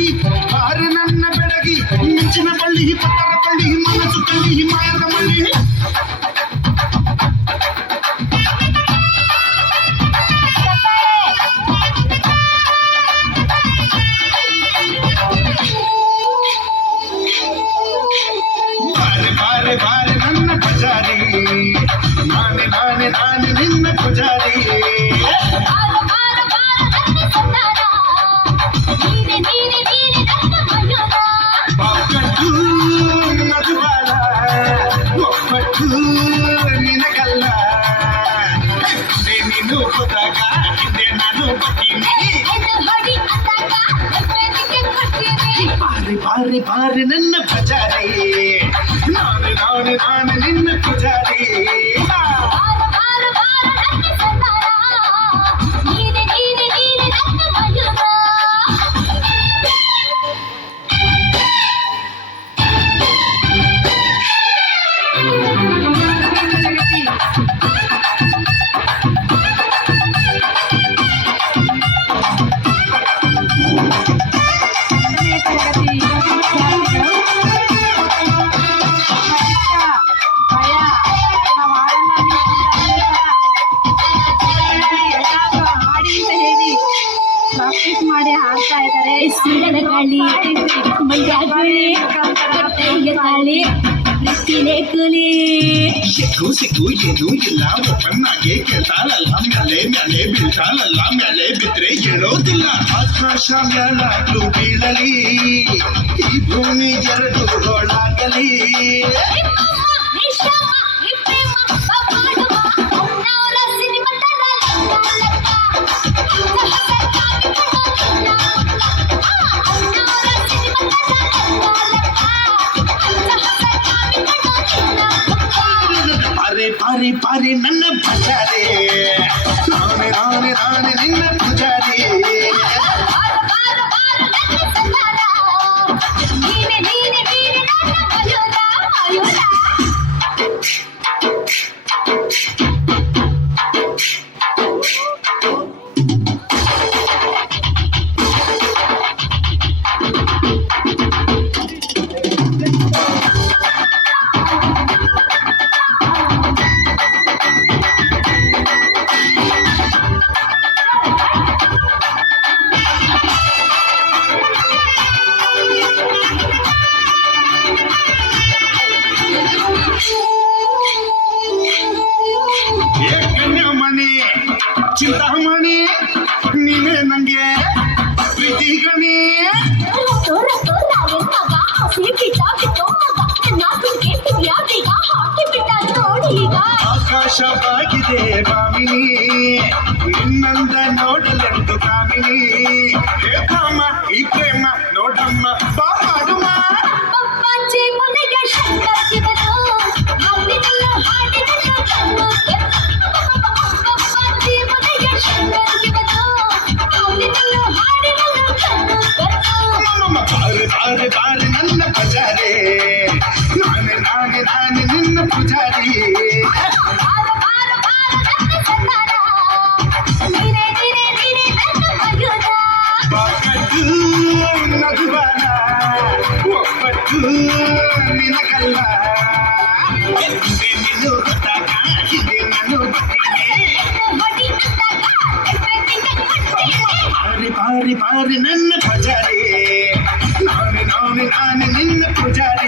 ಬೆಳಗಿ ಬಾರಿ ನನ್ನ ಬೆಳಗಿ ಮಿಂಚಿನ ಬಳ್ಳಿ ಪತ್ತರ ಬಳ್ಳಿ ಮನಸ್ಸು ತಳ್ಳಿ ಮಾಯದ ಮಳ್ಳಿ ಬಾರೆ ಬಾರೆ ನನ್ನ ಪೂಜಾರಿ ನಾನೇ ನಾನೇ ನಾನೇ ನಿನ್ನ ಪೂಜಾರಿ ಒಪ್ಪಟ್ಟು ಮಧುಬಾಲ ಒಪ್ಪಟ್ಟು ನಿನಗಲ್ಲ ನೀನು ಹೋದಾಗ ಹಿಂದೆ ನಾನು ಬರ್ತೀನಿ ಬಾರಿ ಬಾರಿ ಬಾರಿ ನನ್ನ ಪೂಜಾರಿ ನಾನೇ ನಾನೇ ನಾನೇ ನಿನ್ನ ಪೂಜಾರಿ ಮಾಡಿ ಹಾಡ್ತಾ ಇದ್ದಾರೆ ಸುಳ್ಳದ ಗಾಳಿ ಮಂಡ್ಯಾಗುಳಿ ಕಟ್ಟೆಯ ತಾಳಿ ನೆತ್ತಿನೇ ಕುಲಿ ಸಿಕ್ಕು ಸಿಕ್ಕು ಏನೂ ಇಲ್ಲ ಒಪ್ಪನ್ನಾಗೆ ಕೇಳ್ತಾಳಲ್ಲ ಮ್ಯಾಲೆ ಮ್ಯಾಲೆ ಬೀಳ್ತಾಳಲ್ಲ ಮ್ಯಾಲೆ ಬಿದ್ರೆ ಹೇಳೋದಿಲ್ಲ ಆಕಾಶ ಮ್ಯಾಲಾಗ್ಲು ಬೀಳಲಿ ಈ ಭೂಮಿ ಎರಡು ಹೋಳಾಗಲಿ ಪಾರಿ ಪಾರಿ ನನ್ನ ಪೂಜಾರಿ ನಾನೇ ನಾನೇ ನಾನೇ ನಿನ್ನ ಪೂಜಾರಿ ಚಿಂತಾಮಣಿ ನೀನೇ ನಂಗೆ ಪ್ರೀತಿ ಗಣಿ ಆಕಾಶವಾಗಿದೆ ಬಾಮಿನಿ ನಿನ್ನಂದ ನೋಡಲೆಂದು ಕಾಮಿನಿ ಹೇ ಕಾಮ ಈ ಪ್ರೇಮ ನೋಡಮ್ಮ ಬಾ ಮಾಡುವ ಬಾರೆ ಬಾರೆ ಬಾರೆ ನನ್ನ ಪೂಜಾರಿ ನಾನೇ ನಾನೇ ನಾನೇ ನಿನ್ನ ಪೂಜಾರಿ ಒಪ್ಪಟ್ಟು ಮಧುಬಾಲ ಒಪ್ಪಟ್ಟು ನಿನಗಲ್ಲ ನೀನು ಗೊತ್ತಾಗ ಹಿಂದೆ ನಾನು ಬಾರಿ ಬಾರಿ ಬಾರಿ ನನ್ನ ಪೂಜಾರಿ ನಾನೇ ನಾನೇ ನಾನೇ ನಿನ್ನ ಪೂಜಾರಿ